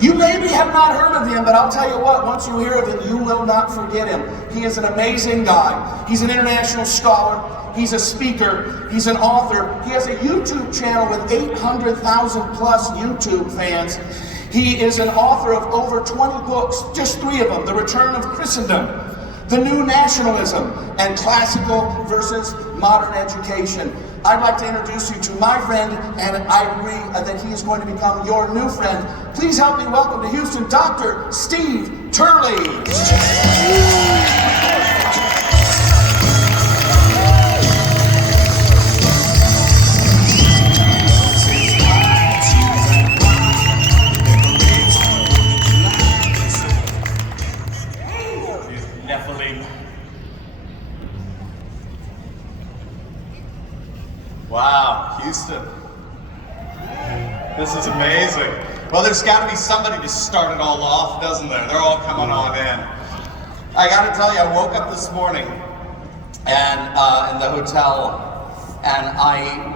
You maybe have not heard of him, but I'll tell you what, once you hear of him, you will not forget him. He is an amazing guy. He's an international scholar. He's a speaker. He's an author. He has a YouTube channel with 800,000 plus YouTube fans. He is an author of over 20 books, just 3 of them: The Return of Christendom, The New Nationalism, and Classical versus Modern Education. I'd like to introduce you to my friend, and I agree that he is going to become your new friend. Please help me welcome to Houston, Dr. Steve Turley. Wow, Houston. This is amazing. Well, there's got to be somebody to start it all off, doesn't there? They're all coming on in. I got to tell you, I woke up this morning and in the hotel, and I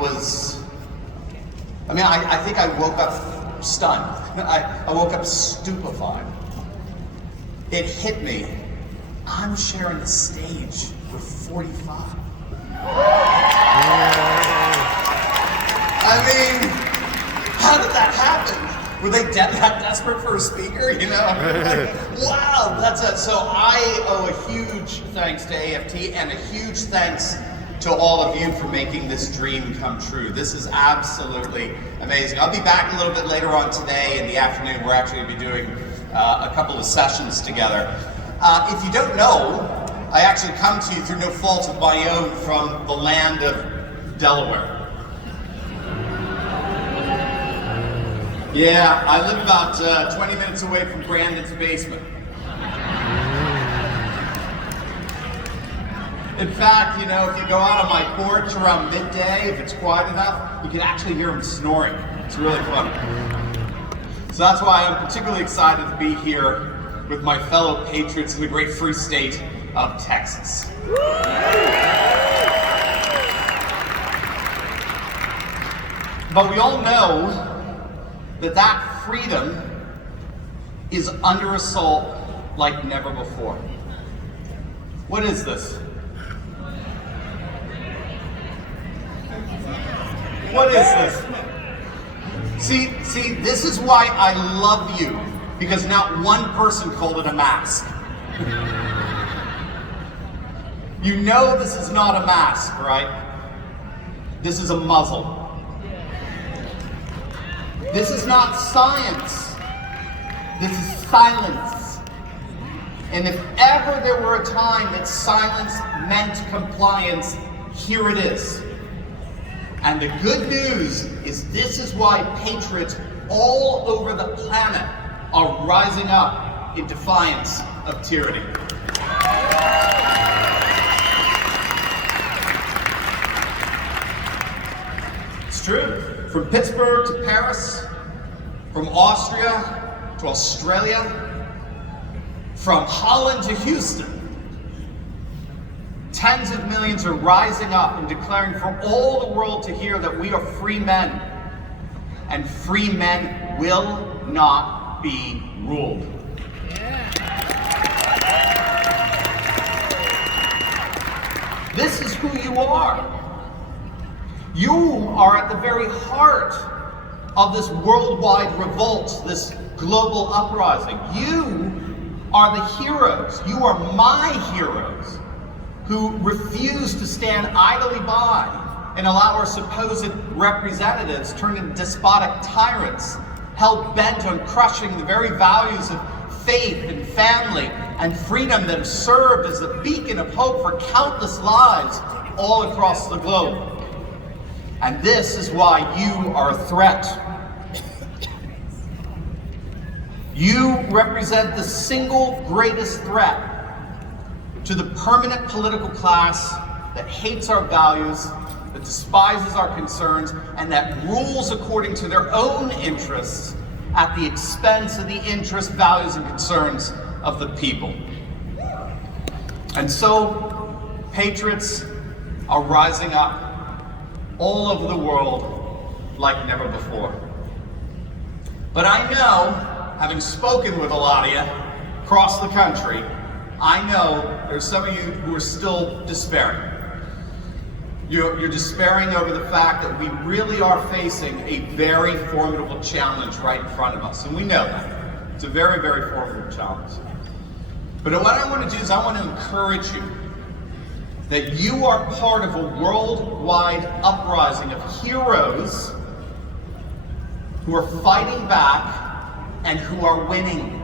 think I woke up stunned. I woke up stupefied. It hit me. I'm sharing the stage with 45. I mean, how did that happen? Were they that desperate for a speaker, you know? Wow, that's it. So I owe a huge thanks to AFT and a huge thanks to all of you for making this dream come true. This is absolutely amazing. I'll be back a little bit later on today in the afternoon. We're actually going to be doing a couple of sessions together. If you don't know, I actually come to you through no fault of my own from the land of Delaware. Yeah, I live about 20 minutes away from Brandon's basement. In fact, you know, if you go out on my porch around midday, if it's quiet enough, you can actually hear him snoring. It's really fun. So that's why I'm particularly excited to be here with my fellow patriots in the great free state of Texas. But we all know that freedom is under assault like never before. What is this? What is this? See, this is why I love you, because not one person called it a mask. You know this is not a mask, right? This is a muzzle. This is not science. This is silence. And if ever there were a time that silence meant compliance, here it is. And the good news is this is why patriots all over the planet are rising up in defiance of tyranny. It's true. From Pittsburgh to Paris, from Austria to Australia, from Holland to Houston, tens of millions are rising up and declaring for all the world to hear that we are free men, and free men will not be ruled. This is who you are. You are at the very heart of this worldwide revolt, this global uprising. You are the heroes. You are my heroes who refuse to stand idly by and allow our supposed representatives turn into despotic tyrants, hell-bent on crushing the very values of faith and family and freedom that have served as a beacon of hope for countless lives all across the globe. And this is why you are a threat. You represent the single greatest threat to the permanent political class that hates our values, that despises our concerns, and that rules according to their own interests at the expense of the interests, values, and concerns of the people. And so, patriots are rising up all over the world like never before. But I know, having spoken with a lot of you across the country, I know there's some of you who are still despairing. You're despairing over the fact that we really are facing a very formidable challenge right in front of us, and we know that. It's a very, very formidable challenge. But what I want to do is I want to encourage you that you are part of a worldwide uprising of heroes who are fighting back and who are winning.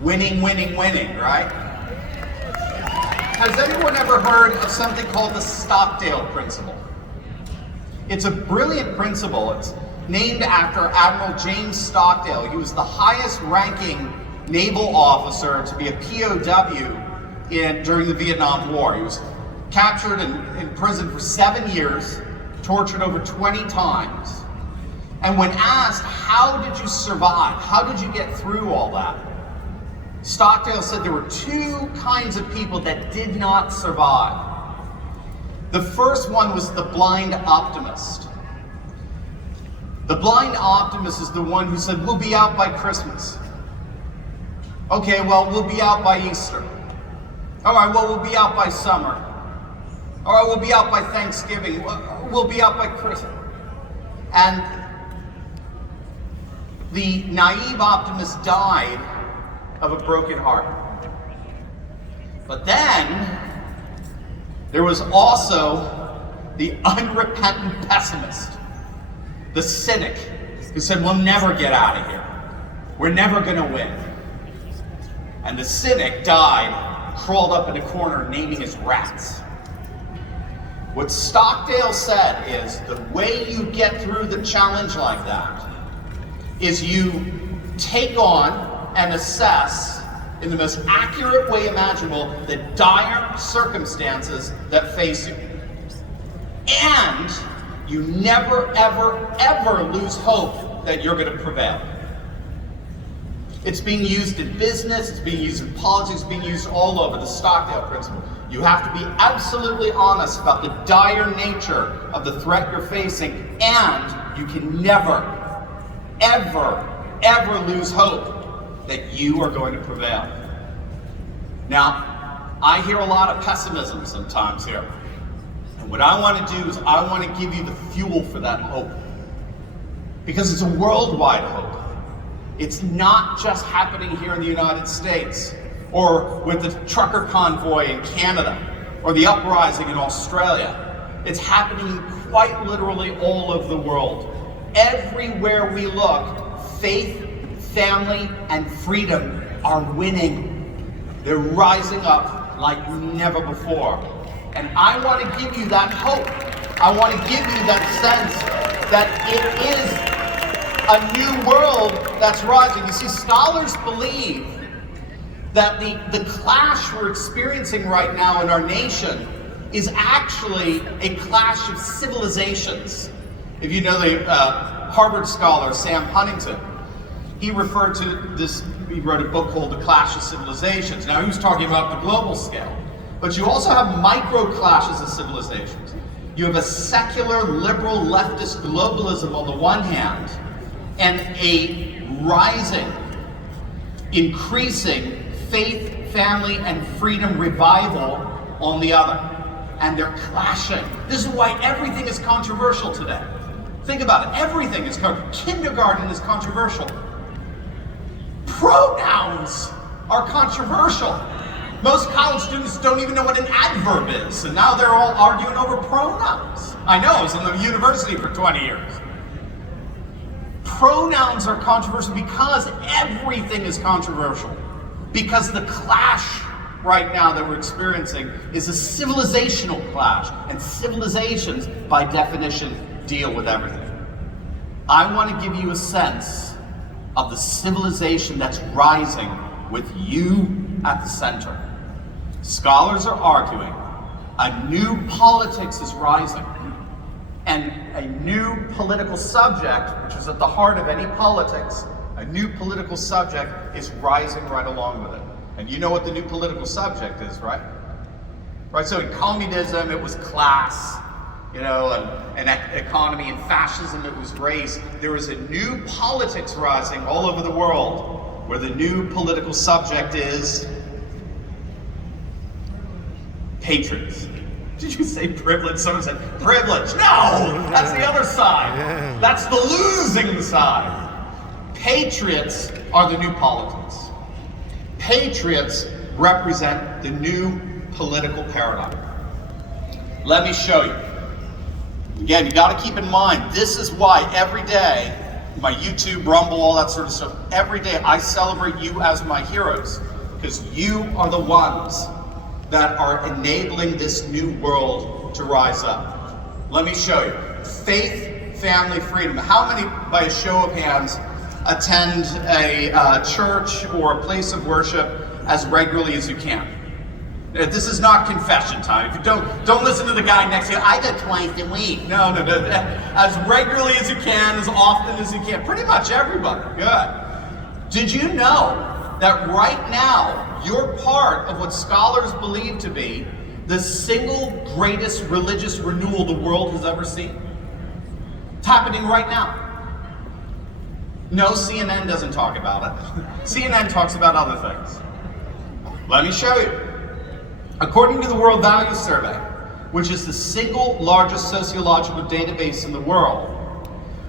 Winning, winning, winning, right? Has anyone ever heard of something called the Stockdale Principle? It's a brilliant principle. It's named after Admiral James Stockdale. He was the highest ranking naval officer to be a POW during the Vietnam War. He was captured and imprisoned for 7 years, tortured over 20 times. And when asked, how did you survive? How did you get through all that? Stockdale said there were two kinds of people that did not survive. The first one was the blind optimist. The blind optimist is the one who said, we'll be out by Christmas. Okay, well, we'll be out by Easter. All right, well, we'll be out by summer. All right, we'll be out by Thanksgiving. We'll be out by Christmas. And the naive optimist died of a broken heart. But then there was also the unrepentant pessimist, the cynic, who said, we'll never get out of here. We're never going to win. And the cynic died, crawled up in a corner, naming his rats. What Stockdale said is the way you get through the challenge like that is you take on and assess in the most accurate way imaginable the dire circumstances that face you. And you never, ever, ever lose hope that you're going to prevail. It's being used in business, it's being used in politics, it's being used all over, the Stockdale Principle. You have to be absolutely honest about the dire nature of the threat you're facing, and you can never, ever, ever lose hope that you are going to prevail. Now, I hear a lot of pessimism sometimes here. And what I want to do is I want to give you the fuel for that hope. Because it's a worldwide hope. It's not just happening here in the United States, or with the trucker convoy in Canada, or the uprising in Australia. It's happening quite literally all over the world. Everywhere we look, faith, family, and freedom are winning. They're rising up like never before. And I want to give you that hope. I want to give you that sense that it is a new world that's rising. You see, scholars believe that the clash we're experiencing right now in our nation is actually a clash of civilizations. If you know the Harvard scholar Sam Huntington, he referred to this, he wrote a book called The Clash of Civilizations. Now he was talking about the global scale, but you also have micro clashes of civilizations. You have a secular, liberal, leftist globalism on the one hand, and a rising, increasing faith, family, and freedom revival on the other. And they're clashing. This is why everything is controversial today. Think about it, everything is controversial. Kindergarten is controversial. Pronouns are controversial. Most college students don't even know what an adverb is, and now they're all arguing over pronouns. I know, I was in the university for 20 years. Pronouns are controversial because everything is controversial. Because the clash right now that we're experiencing is a civilizational clash, and civilizations, by definition, deal with everything. I want to give you a sense of the civilization that's rising with you at the center. Scholars are arguing a new politics is rising, and a new political subject, which is at the heart of any politics, a new political subject is rising right along with it. And you know what the new political subject is, right? Right, so in communism, it was class. an economy, and fascism, it was race. There is a new politics rising all over the world, where the new political subject is patriots. Did you say privilege? Someone said privilege. No! That's the other side. That's the losing side. Patriots are the new politics. Patriots represent the new political paradigm. Let me show you. Again, you got to keep in mind, this is why every day, my YouTube, Rumble, all that sort of stuff, every day I celebrate you as my heroes, because you are the ones that are enabling this new world to rise up. Let me show you. Faith, family, freedom. How many, by a show of hands, attend a church or a place of worship as regularly as you can? This is not confession time. If you don't listen to the guy next to you. I go twice a week. No. As regularly as you can, as often as you can. Pretty much everybody. Good. Did you know that right now you're part of what scholars believe to be the single greatest religious renewal the world has ever seen? It's happening right now. No, CNN doesn't talk about it. CNN talks about other things. Let me show you. According to the World Values Survey, which is the single largest sociological database in the world,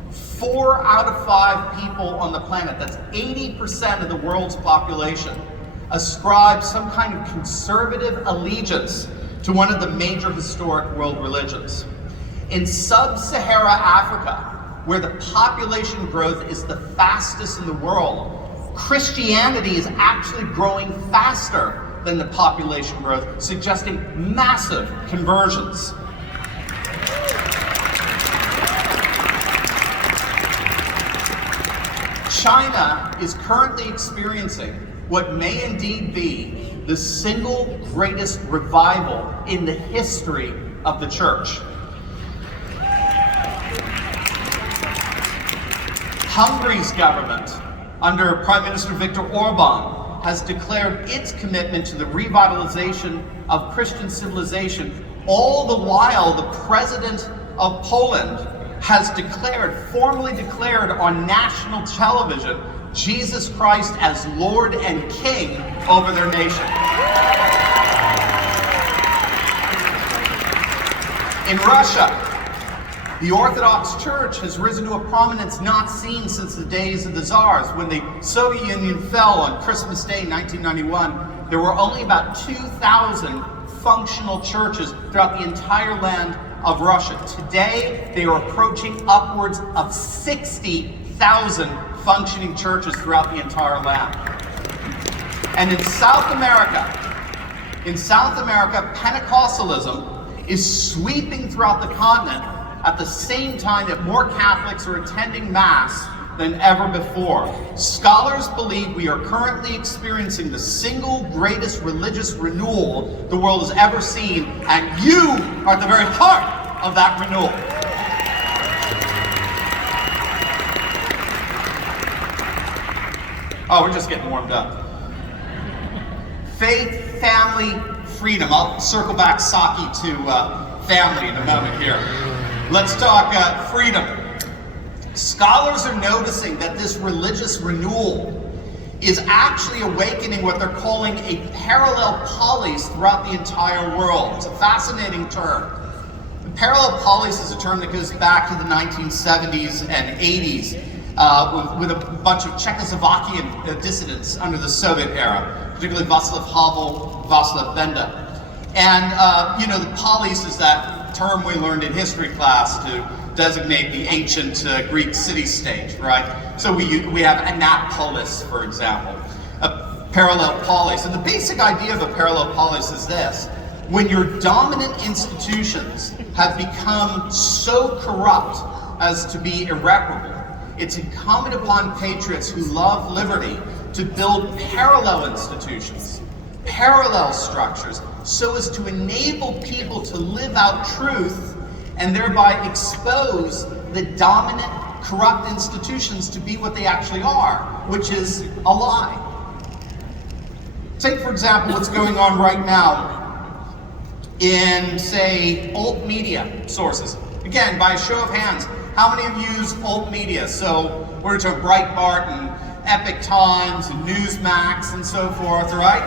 4 out of 5 people on the planet, that's 80% of the world's population, ascribe some kind of conservative allegiance to one of the major historic world religions. In sub-Sahara Africa, where the population growth is the fastest in the world, Christianity is actually growing faster than the population growth, suggesting massive conversions. China is currently experiencing what may indeed be the single greatest revival in the history of the church. Hungary's government, under Prime Minister Viktor Orban, has declared its commitment to the revitalization of Christian civilization, all the while the president of Poland has formally declared on national television, Jesus Christ as Lord and King over their nation. In Russia, the Orthodox Church has risen to a prominence not seen since the days of the Tsars. When the Soviet Union fell on Christmas Day 1991, there were only about 2,000 functional churches throughout the entire land of Russia. Today, they are approaching upwards of 60,000 functioning churches throughout the entire land. And in South America, Pentecostalism is sweeping throughout the continent at the same time that more Catholics are attending Mass than ever before. Scholars believe we are currently experiencing the single greatest religious renewal the world has ever seen, and you are at the very heart of that renewal. Oh, we're just getting warmed up. Faith, family, freedom. I'll circle back, Saki, to family in a moment here. Let's talk freedom. Scholars are noticing that this religious renewal is actually awakening what they're calling a parallel polis throughout the entire world. It's a fascinating term. The parallel polis is a term that goes back to the 1970s and 80s with a bunch of Czechoslovakian dissidents under the Soviet era, particularly Václav Havel, Václav Benda. And, the polis is that term we learned in history class to designate the ancient Greek city-state, right? So we have Annapolis, for example, a parallel polis. And the basic idea of a parallel polis is this. When your dominant institutions have become so corrupt as to be irreparable, it's incumbent upon patriots who love liberty to build parallel institutions, parallel structures, so as to enable people to live out truth and thereby expose the dominant, corrupt institutions to be what they actually are, which is a lie. Take, for example, what's going on right now in, say, alt media sources? Again, by a show of hands, how many of you use alt media? So we're to Breitbart and Epic Times and Newsmax and so forth, right?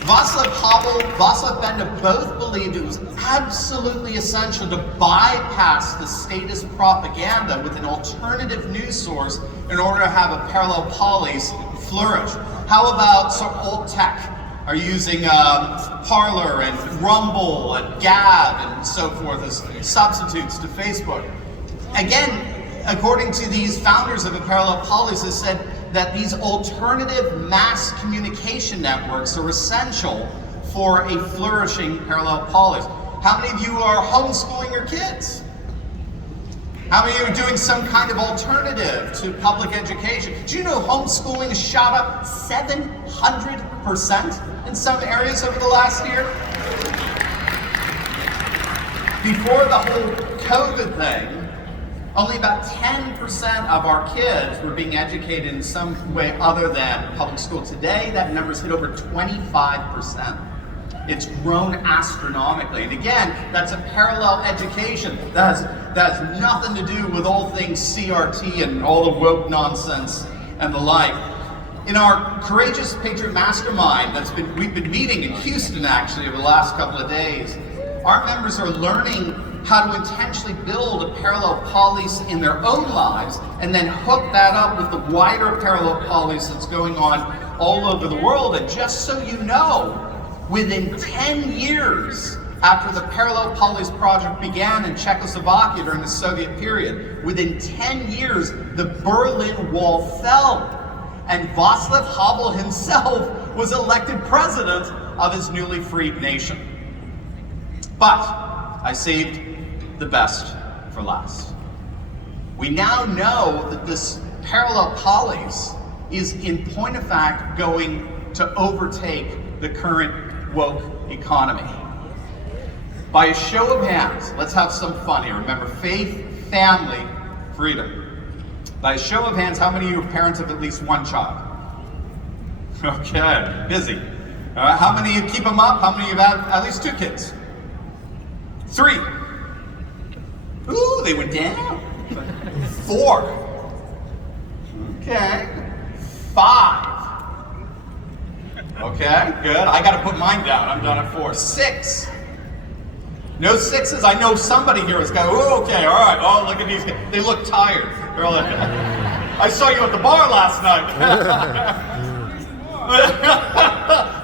Václav Havel, Václav Benda both believed it was absolutely essential to bypass the statist propaganda with an alternative news source in order to have a parallel polis flourish. How about some old tech? Are using Parler and Rumble and Gab and so forth as substitutes to Facebook. Again, according to these founders of a parallel polis, has said that these alternative mass communication networks are essential for a flourishing parallel polis. How many of you are homeschooling your kids? How many of you are doing some kind of alternative to public education? Do you know homeschooling has shot up 700% in some areas over the last year? Before the whole COVID thing, only about 10% of our kids were being educated in some way other than public school. Today, that number's hit over 25%. It's grown astronomically. And again, that's a parallel education. That has nothing to do with all things CRT and all the woke nonsense and the like. In our Courageous Patriot Mastermind we've been meeting in Houston actually over the last couple of days, our members are learning how to intentionally build a parallel polis in their own lives and then hook that up with the wider parallel polis that's going on all over the world. And just so you know, within 10 years after the parallel polis project began in Czechoslovakia during the Soviet period, within 10 years, the Berlin Wall fell. And Václav Havel himself was elected president of his newly freed nation. But I saved the best for last. We now know that this parallel polis is in point of fact going to overtake the current woke economy. By a show of hands, let's have some fun here. Remember, faith, family, freedom. By a show of hands, how many of you are parents of at least one child? Okay, busy. How many of you keep them up? How many of you have at least 2 kids? 3. Ooh, they went down. 4. Okay. 5. Okay, good. I gotta put mine down. I'm done at 4. 6. No 6s? I know somebody here is going, oh, okay, all right. Oh, look at these guys. They look tired. They're like, I saw you at the bar last night.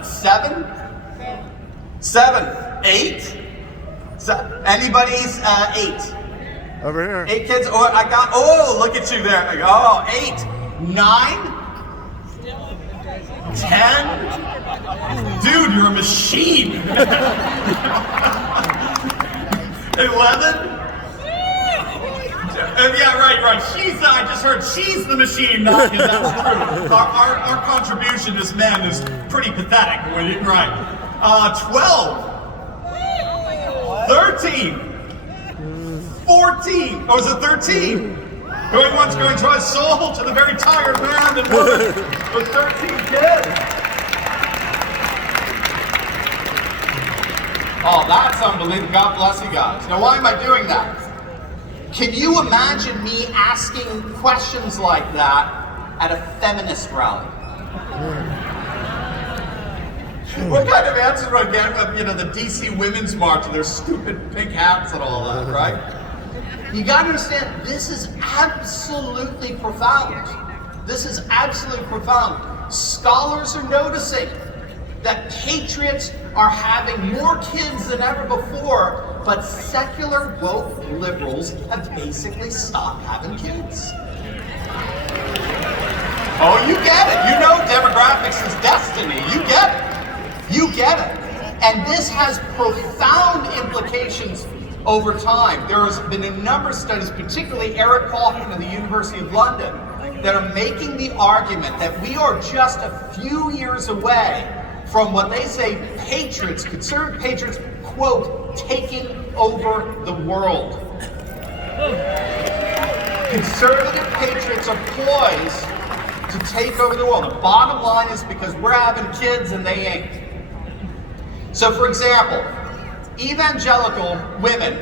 7? 8? Anybody's 8? Over here. 8 kids? Oh, look at you there. Oh, 8. 9? 10? Dude, you're a machine. 11? Yeah, right. I just heard she's the machine. Not that's true. Our contribution as men is pretty pathetic. Right. 12. 13. 14. Or was it 13? Going once, going twice, soul to the very tired man and woman with 13 kids. Oh, that's unbelievable. God bless you guys. Now, why am I doing that? Can you imagine me asking questions like that at a feminist rally? What kind of answer do I get from, the DC Women's March and their stupid pink hats and all that, right? You gotta understand, this is absolutely profound. This is absolutely profound. Scholars are noticing that patriots are having more kids than ever before, but secular woke liberals have basically stopped having kids. Oh, you get it. You know demographics is destiny. You get it. You get it. And this has profound implications over time. There has been a number of studies, particularly Eric Kaufman of the University of London, that are making the argument that we are just a few years away from what they say patriots, conservative patriots, quote, taking over the world. Conservative patriots are poised to take over the world. The bottom line is because we're having kids and they ain't. So for example, evangelical women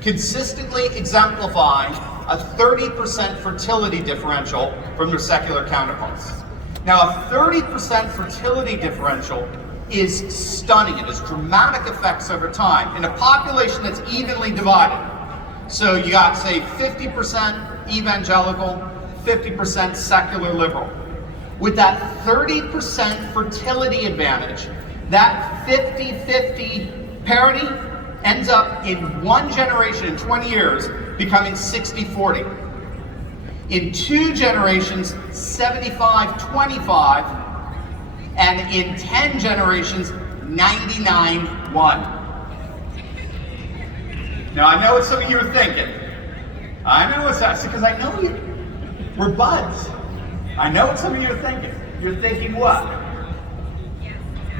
consistently exemplify a 30% fertility differential from their secular counterparts. Now, a 30% fertility differential is stunning. It has dramatic effects over time in a population that's evenly divided. So you got, say, 50% evangelical, 50% secular liberal. With that 30% fertility advantage, that 50-50 parity ends up in one generation, in 20 years, becoming 60-40. In 2 generations, 75-25, and in 10 generations, 99-1. Now I know what some of you are thinking. I know what's that, because I know you. We're buds. I know what some of you are thinking. You're thinking what?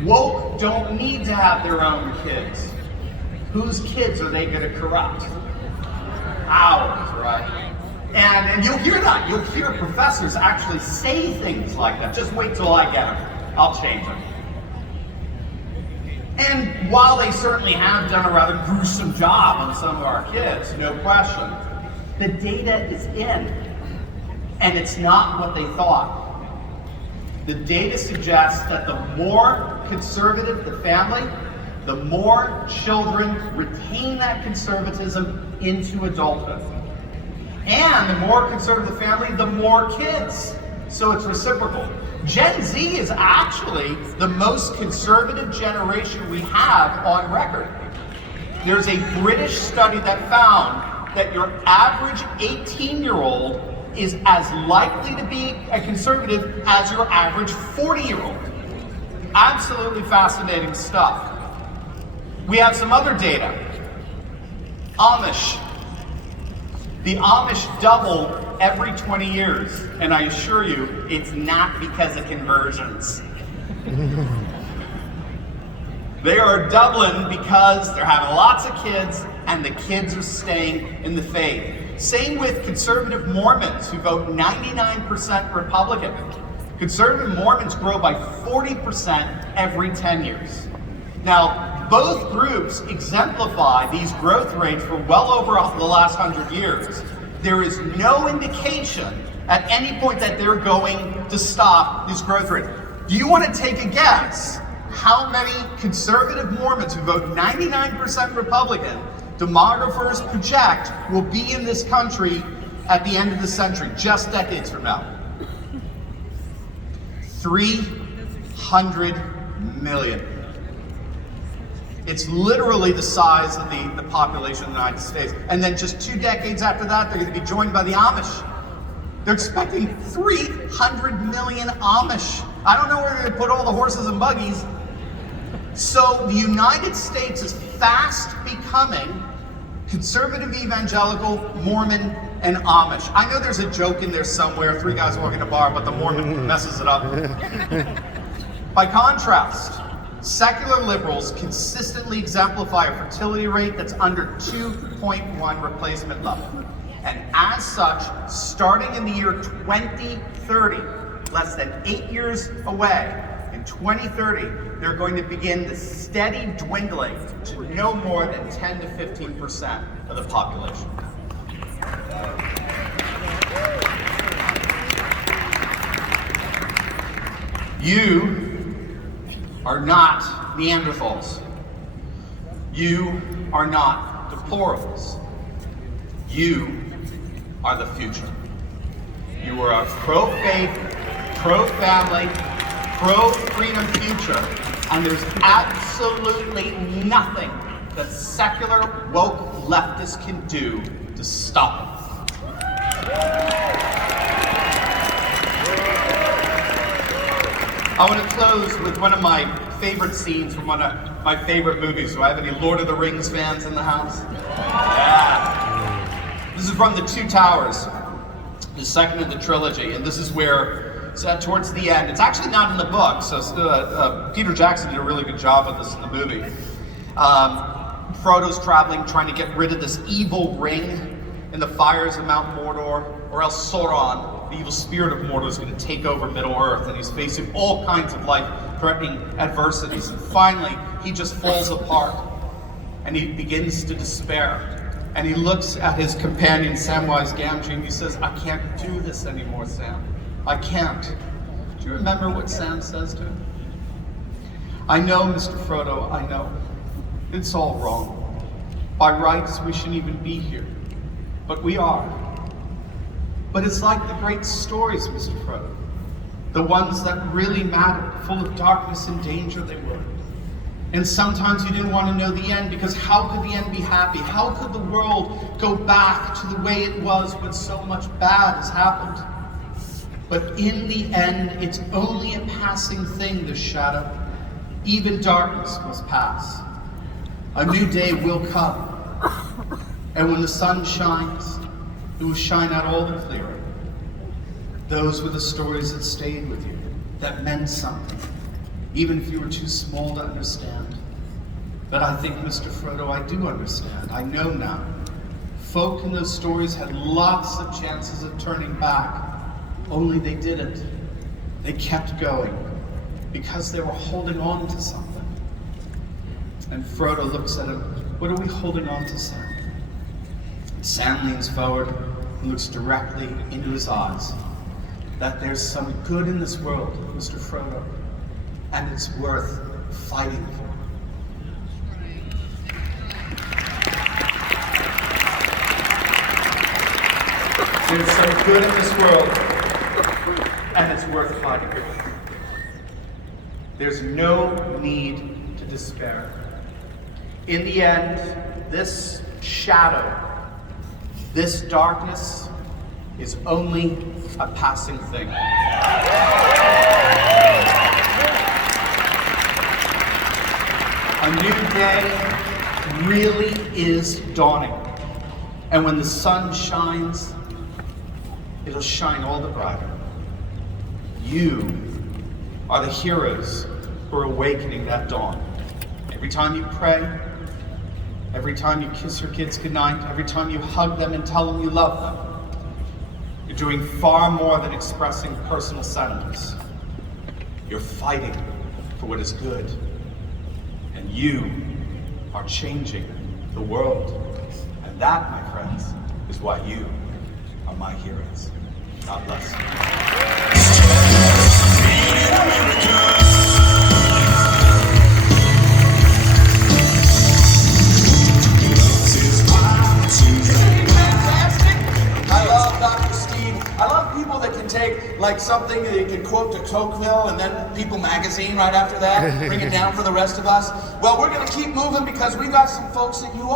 Woke don't need to have their own kids. Whose kids are they going to corrupt? Ours, right? And you'll hear that. You'll hear professors actually say things like that. Just wait till I get them. I'll change them. And while they certainly have done a rather gruesome job on some of our kids, no question, the data is in. And it's not what they thought. The data suggests that the more conservative the family, the more children retain that conservatism into adulthood. And the more conservative the family, the more kids. So it's reciprocal. Gen Z is actually the most conservative generation we have on record. There's a British study that found that your average 18-year-old is as likely to be a conservative as your average 40-year-old. Absolutely fascinating stuff. We have some other data. Amish. The Amish double every 20 years, and I assure you, it's not because of conversions. They are doubling because they're having lots of kids, and the kids are staying in the faith. Same with conservative Mormons, who vote 99% Republican. Conservative Mormons grow by 40% every 10 years. Now, both groups exemplify these growth rates for well over the last 100 years. There is no indication at any point that they're going to stop these growth rates. Do you want to take a guess how many conservative Mormons who vote 99% Republican demographers project will be in this country at the end of the century, just decades from now? 300 million. It's literally the size of the population of the United States. And then just 2 decades after that, they're going to be joined by the Amish. They're expecting 300 million Amish. I don't know where they're going to put all the horses and buggies. So the United States is fast becoming conservative, evangelical, Mormon, and Amish. I know there's a joke in there somewhere, 3 guys walking a bar, but the Mormon messes it up. By contrast, secular liberals consistently exemplify a fertility rate that's under 2.1 replacement level. And as such, starting in the year 2030, less than 8 years away, in 2030, they're going to begin the steady dwindling to no more than 10 to 15% of the population. You are not Neanderthals. You are not deplorables. You are the future. You are a pro-faith, pro-family, pro-freedom future, and there's absolutely nothing that secular woke leftists can do to stop it. I want to close with one of my favorite scenes from one of my favorite movies. Do I have any Lord of the Rings fans in the house? Yeah. This is from The Two Towers, the second of the trilogy, and this is where it's towards the end. It's actually not in the book, so Peter Jackson did a really good job of this in the movie. Frodo's traveling, trying to get rid of this evil ring in the fires of Mount Mordor, or else Sauron the evil spirit of Mordor is going to take over Middle Earth, and he's facing all kinds of life-threatening adversities. And finally, he just falls apart, and he begins to despair. And he looks at his companion, Samwise Gamgee, and he says, "I can't do this anymore, Sam. I can't." Do you remember what Sam says to him? "I know, Mr. Frodo, I know. It's all wrong. By rights, we shouldn't even be here. But we are. But it's like the great stories, Mr. Frodo. The ones that really mattered, full of darkness and danger they were. And sometimes you didn't want to know the end, because how could the end be happy? How could the world go back to the way it was when so much bad has happened? But in the end, it's only a passing thing, this shadow. Even darkness must pass. A new day will come. And when the sun shines, it will shine out all the clearer. Those were the stories that stayed with you, that meant something, even if you were too small to understand. But I think, Mr. Frodo, I do understand. I know now. Folk in those stories had lots of chances of turning back, only they didn't. They kept going, because they were holding on to something." And Frodo looks at him. "What are we holding on to, Sam?" And Sam leans forward and looks directly into his eyes. "That there's some good in this world, Mr. Frodo, and it's worth fighting for." There's some good in this world, and it's worth fighting for. There's no need to despair. In the end, this shadow, this darkness, is only a passing thing. A new day really is dawning. And when the sun shines, it'll shine all the brighter. You are the heroes who are awakening that dawn. Every time you pray, every time you kiss your kids goodnight, every time you hug them and tell them you love them, you're doing far more than expressing personal sentiments. You're fighting for what is good. And you are changing the world. And that, my friends, is why you are my heroes. God bless you. Like something that you can quote to Tocqueville and then People magazine right after that, bring it down for the rest of us. Well, we're going to keep moving because we've got some folks that you